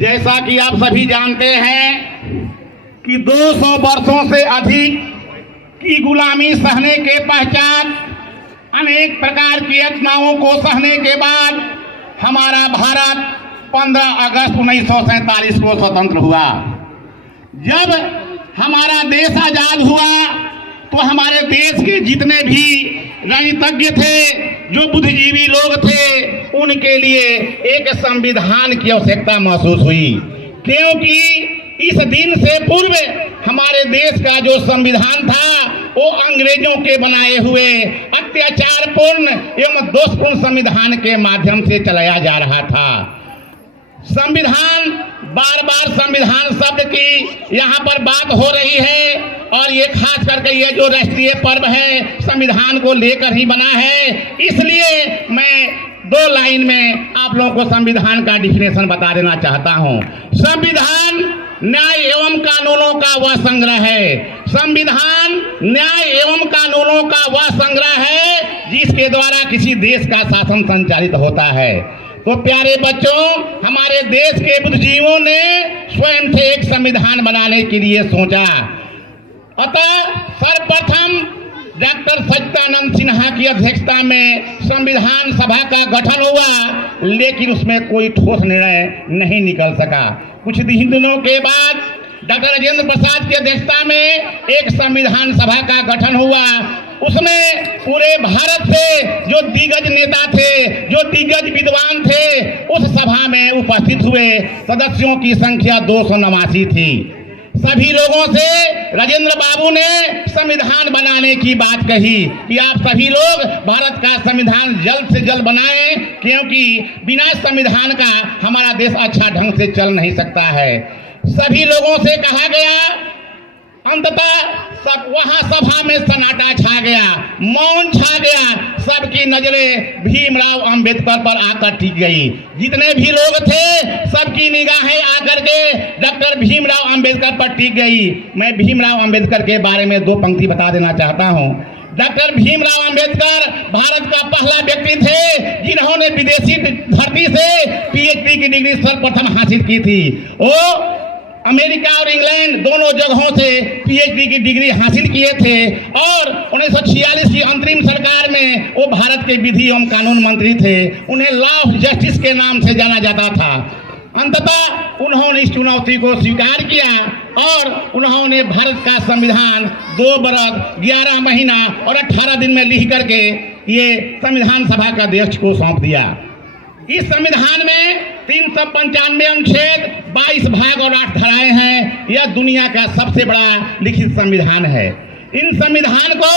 जैसा कि आप सभी जानते हैं कि 200 वर्षों से अधिक की गुलामी सहने के पश्चात अनेक प्रकार की यातनाओं को सहने के बाद हमारा भारत 15 अगस्त 1947 को स्वतंत्र हुआ। जब हमारा देश आजाद हुआ तो हमारे देश के जितने भी राजनीतिज्ञ थे, जो बुद्धिजीवी लोग थे, उनके लिए एक संविधान की आवश्यकता महसूस हुई, क्योंकि इस दिन से पूर्व हमारे देश का जो संविधान था वो अंग्रेजों के बनाए हुए अत्याचारपूर्ण एवं दोषपूर्ण संविधान के माध्यम से चलाया जा रहा था। संविधान, बार बार संविधान शब्द की यहाँ पर बात हो रही है और ये खास करके ये जो राष्ट्रीय पर्व है संविधान को लेकर ही बना है। इसलिए मैं 2 लाइन में आप लोगों को संविधान का डिफिनेशन बता देना चाहता हूँ। संविधान न्याय एवं कानूनों का वह संग्रह है। संविधान न्याय एवं कानूनों का वह संग्रह है जिसके द्वारा किसी देश का शासन संचालित होता है। तो प्यारे बच्चों, हमारे देश के बुद्धिजीवियों ने स्वयं से एक संविधान बनाने के लिए सोचा। अतः सर्वप्रथम डॉक्टर सच्चिदानंद सिन्हा की अध्यक्षता में संविधान सभा का गठन हुआ, लेकिन उसमें कोई ठोस निर्णय नहीं निकल सका। कुछ दिनों के बाद डॉक्टर राजेंद्र प्रसाद की अध्यक्षता में एक संविधान सभा का गठन हुआ। उसमें पूरे भारत से जो दिग्गज नेता थे, जो दिग्गज विद्वान थे, उस सभा में उपस्थित हुए सदस्यों की संख्या 289 थी। सभी लोगों से राजेंद्र बाबू ने संविधान बनाने की बात कही कि आप सभी लोग भारत का संविधान जल्द से जल्द बनाएं, क्योंकि बिना संविधान का हमारा देश अच्छा ढंग से चल नहीं सकता है। सभी लोगों से कहा गया। अंततः सब वहां सभा में सन्नाटा छा गया, मौन छा गया। सबकी नजरें भीमराव अंबेडकर पर आकर टिक गई। जितने भी लोग थे सबकी निगाहें आकर के डॉक्टर भीमराव अंबेडकर पर टिक गई। मैं भीमराव अंबेडकर के बारे में 2 पंक्ति बता देना चाहता हूँ। डॉक्टर भीमराव अंबेडकर भारत का पहला व्यक्ति थे जिन्होंने विदेशी धरती से पीएचडी की डिग्री सर्वप्रथम हासिल की थी। वो अमेरिका और इंग्लैंड दोनों जगहों से पीएचडी की डिग्री हासिल किए थे और 1946 की अंतरिम सरकार में वो भारत के विधि एवं कानून मंत्री थे। उन्हें लॉ ऑफ जस्टिस के नाम से जाना जाता था। अंततः उन्होंने इस चुनौती को स्वीकार किया और उन्होंने भारत का संविधान 2 वर्ष 11 महीना और 18 दिन में लिख करके ये संविधान सभा का अध्यक्ष को सौंप दिया। इस संविधान में 395 अनुच्छेद, 22 भाग और 8 धाराएं हैं। यह दुनिया का सबसे बड़ा लिखित संविधान है। इन संविधान को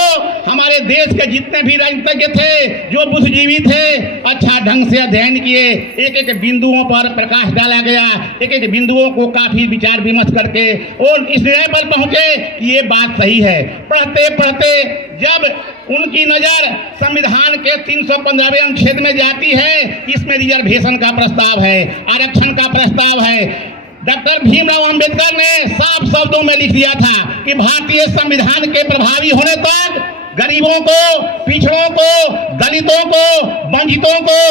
हमारे देश के जितने भी राजनीतिज्ञ थे, जो बुद्धिजीवी थे, अच्छा ढंग से अध्ययन किए। एक एक बिंदुओं पर प्रकाश डाला गया। एक एक बिंदुओं को काफी विचार विमर्श करके और इस निर्णय पर पहुंचे कि ये बात सही है। पढ़ते पढ़ते जब उनकी नजर संविधान के 315वें अनुच्छेद में जाती है, इसमें रिजर्वेशन का प्रस्ताव है, आरक्षण का प्रस्ताव है। डॉक्टर भीमराव अंबेडकर ने साफ शब्दों में लिख दिया था कि भारतीय संविधान के प्रभावी होने तक गरीबों को, पिछड़ों को, दलितों को, वंचितों को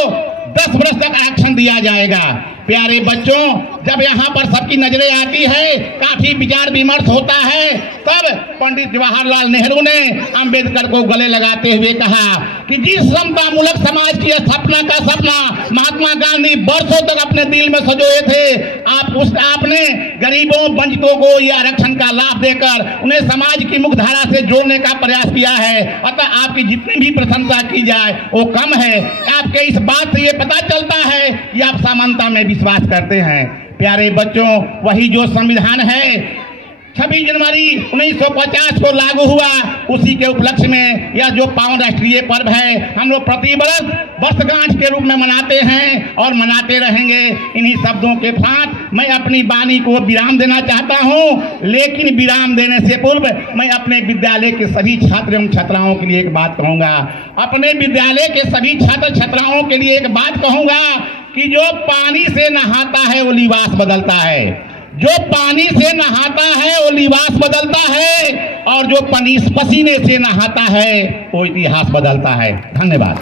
10 वर्ष तक आरक्षण दिया जाएगा। प्यारे बच्चों, जब यहाँ पर सबकी नजरें आती है, काफी विचार विमर्श होता है, तब पंडित जवाहरलाल नेहरू ने अंबेडकर को गले लगाते हुए कहा कि जिस समता मूलक समाज की स्थापना का सपना महात्मा गांधी वर्षों तक अपने दिल में सजोए थे, आपने गरीबों, वंचितों को यह आरक्षण का लाभ देकर उन्हें समाज की मुख्यधारा से जोड़ने का प्रयास किया है। अतः आपकी जितनी भी प्रशंसा की जाए वो कम है। आपके इस बात से ये पता चलता है कि आप समानता में विश्वास करते हैं। प्यारे बच्चों, वही जो संविधान है 26 जनवरी 1950 को लागू हुआ, उसी के उपलक्ष्य में यह जो पावन राष्ट्रीय पर्व है हम लोग प्रति वर्ष वर्षगांठ के रूप में मनाते हैं और मनाते रहेंगे। इन्हीं शब्दों के साथ मैं अपनी वाणी को विराम देना चाहता हूं, लेकिन विराम देने से पूर्व मैं अपने विद्यालय के सभी छात्र एवं छात्राओं के लिए एक बात कहूँगा। अपने विद्यालय के सभी छात्र छात्राओं के लिए एक बात कहूँगा कि जो पानी से नहाता है वो लिबास बदलता है, जो पानी से नहाता है वो लिबास बदलता है, और जो पसीने से नहाता है वो इतिहास बदलता है। धन्यवाद।